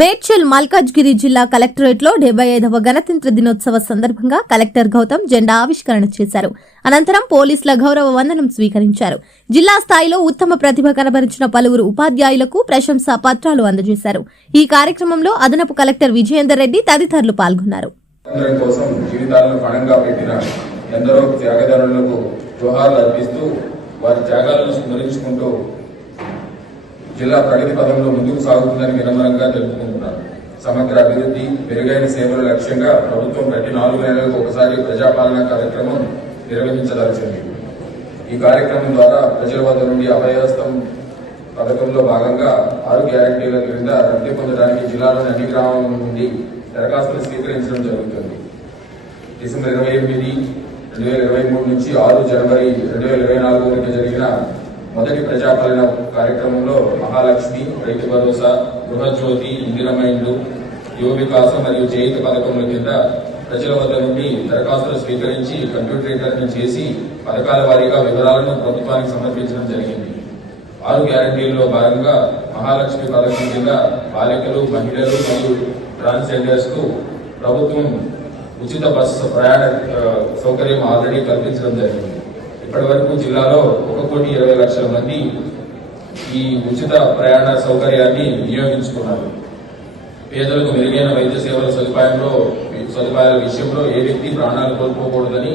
మేడ్చల్ మల్కాజ్గిరి జిల్లా కలెక్టరేట్లో డెబ్బై ఐదవ గణతంత్ర దినోత్సవ సందర్భంగా కలెక్టర్ గౌతమ్ జెండా ఆవిష్కరణ చేశారు. అనంతరం పోలీసుల గౌరవ వందనం స్వీకరించారు. జిల్లా స్థాయిలో ఉత్తమ ప్రతిభ కనబరిచిన పలువురు ఉపాధ్యాయులకు ప్రశంసా పత్రాలు అందజేశారు. ఈ కార్యక్రమంలో అదనపు కలెక్టర్ విజయేందర్ రెడ్డి తదితరులు పాల్గొన్నారు. ఎందరో త్యాగదారులకు జోహార్లు అర్పిస్తూ వారి త్యాగాలను స్మరించుకుంటూ జిల్లా ప్రగతి పదంలో ముందుకు సాగుతుందని వినమ్రంగా తెలుపుకుంటున్నారు. సమగ్ర అభివృద్ధి మెరుగైన సేవల లక్ష్యంగా ప్రభుత్వం ప్రతి నాలుగు నెలలకు ఒకసారి ప్రజాపాలన కార్యక్రమం నిర్వహించదలిచింది. ఈ కార్యక్రమం ద్వారా ప్రజల వద్ద నుండి అభయస్తం పథకంలో భాగంగా ఆరు గ్యారంటీల క్రింద లబ్ధి పొందడానికి జిల్లాలోని అన్ని గ్రామాల నుండి దరఖాస్తులు స్వీకరించడం జరుగుతుంది. డిసెంబర్ ఇరవై ఎనిమిది రెండు వేల ఇరవై మూడు నుంచి ఆరు జనవరి రెండు వేల ఇరవై నాలుగు వరకు జరిగిన మొదటి ప్రజాపాలన కార్యక్రమంలో మహాలక్ష్మి రైతు భరోసా గృహజ్యోతి ఇందిరమ్మ ఇండ్లు యువ వికాసం మరియు చేయుత పథకముల కింద ప్రజల వద్ద నుండి దరఖాస్తులు స్వీకరించి కంప్యూటరీకరణ చేసి పథకాల వారీగా వివరాలను ప్రభుత్వానికి సమర్పించడం జరిగింది. ఆరు గ్యారంటీల్లో భాగంగా మహాలక్ష్మి పథకం కింద బాలికలు మహిళలు మరియు ట్రాన్స్జెండర్స్కు ప్రభుత్వం ఉచిత బస్సు ప్రయాణ సౌకర్యం ఆల్రెడీ కల్పించడం జరిగింది. ఇప్పటి వరకు జిల్లాలో ఒక కోటి ఇరవై లక్షల మంది ఈ ఉచిత ప్రయాణ సౌకర్యాన్ని వినియోగించుకున్నారు. పేదలకు మెరుగైన వైద్య సేవల సదుపాయంలో సదుపాయాల విషయంలో ఏ వ్యక్తి ప్రాణాలు కోల్పోకూడదని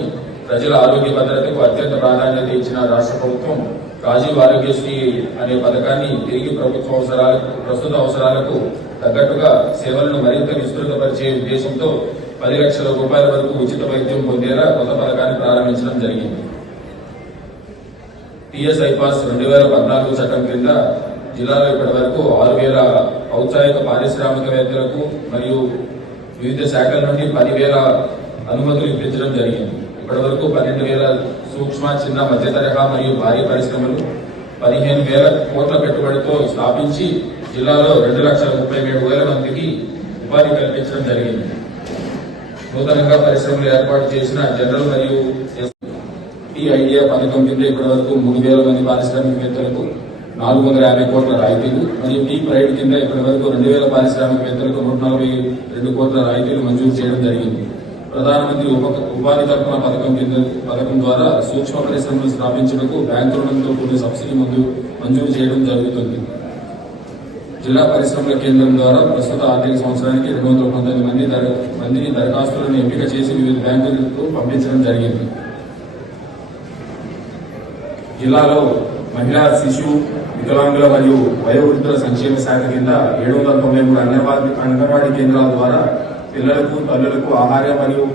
ప్రజల ఆరోగ్య భద్రతకు అత్యంత ప్రాధాన్యత ఇచ్చిన రాష్ట్ర ప్రభుత్వం రాజీవ్ ఆరోగ్యశ్రీ అనే పథకాన్ని తిరిగి ప్రభుత్వ అవసరాలకు ప్రస్తుత అవసరాలకు తగ్గట్టుగా సేవలను మరింత విస్తృతపరిచే ఉద్దేశంతో పది లక్షల రూపాయల వరకు ఉచిత వైద్యం పొందేలా కొత్త పథకాన్ని ప్రారంభించడం జరిగింది. టిఎస్ఐ పాస్ రెండు వేల పద్నాలుగు చట్టం క్రింద జిల్లాలో ఇప్పటి వరకు ఆరు వేల ఔత్సాహిక పారిశ్రామికవేత్తలకు మరియు వివిధ శాఖల నుండి పదివేల అనుమతులు ఇప్పించడం జరిగింది. ఇప్పటి వరకు పన్నెండు వేల సూక్ష్మ చిన్న మధ్య తరహా మరియు భారీ పరిశ్రమలు పదిహేను వేల కోట్ల పెట్టుబడితో స్థాపించి జిల్లాలో రెండు లక్షల ముప్పై ఏడు వేల మందికి ఉపాధి కల్పించడం జరిగింది. నూతనంగా పరిశ్రమలు ఏర్పాటు చేసిన జనరల్ మరియు ఐడియా పథకం కింద ఇప్పటి వరకు మూడు వేల మంది పారిశ్రామికవేత్తలకు నాలుగు వందల యాభై కోట్ల రాయితీలు మరియు టీ ప్రైడ్ కింద ఇప్పటి వరకు రెండు వేల పారిశ్రామికవేత్తలకు నూట నలభై రెండు కోట్ల రాయితీలు మంజూరు చేయడం జరిగింది. ప్రధానమంత్రి ఉప ఉపాధి కల్పన పథకం కింద పథకం ద్వారా సూక్ష్మ పరిశ్రమలు స్థాపించడానికి బ్యాంకు రుణంతో కూడిన సబ్సిడీ మందు మంజూరు చేయడం జరుగుతుంది. జిల్లా పరిశ్రమల కేంద్రం ద్వారా ప్రస్తుత ఆర్థిక సంవత్సరానికి రెండు వందల పంతొమ్మిది మంది మందిని దరఖాస్తులను ఎంపిక చేసి వివిధ బ్యాంకులకు పంపించడం జరిగింది. జిల్లాలో మహిళా శిశు వికలాంగుల మరియు వయోవృద్ధుల సంక్షేమ శాఖ కింద ఏడు వందల తొంభై మూడు అంగన్వాడీ అంగన్వాడీ కేంద్రాల ద్వారా పిల్లలకు తల్లులకు ఆహార మరియు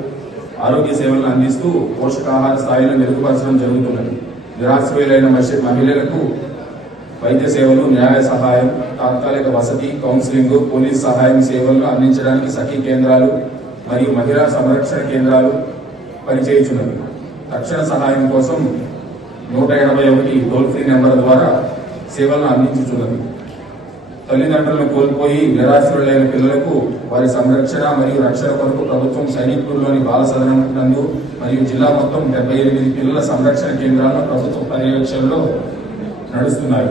ఆరోగ్య సేవలను అందిస్తూ పోషకాహార స్థాయిలను మెరుగుపరచడం జరుగుతున్నది. నిరాశ్రయులైన మహిళలకు వైద్య సేవలు న్యాయ సహాయం తాత్కాలిక వసతి కౌన్సిలింగ్ పోలీస్ సహాయం సేవలను అందించడానికి సఖీ కేంద్రాలు మరియు మహిళా సంరక్షణ కేంద్రాలు పనిచేయుచున్నవి. తక్షణ సహాయం కోసం నూట ఎనభై ఒకటి టోల్ ఫ్రీ నెంబర్ ద్వారా సేవలను అందించుతున్నది తల్లిదండ్రులను కోల్పోయి నిరాశ్రులైన పిల్లలకు వారి సంరక్షణ మరియు రక్షణ కొరకు ప్రభుత్వం సైనికుల్లోని బాల సదనం నందు మరియు జిల్లా మొత్తం డెబ్బై ఎనిమిది పిల్లల సంరక్షణ కేంద్రాలను ప్రభుత్వ పర్యవేక్షణలో నడుస్తున్నాయి.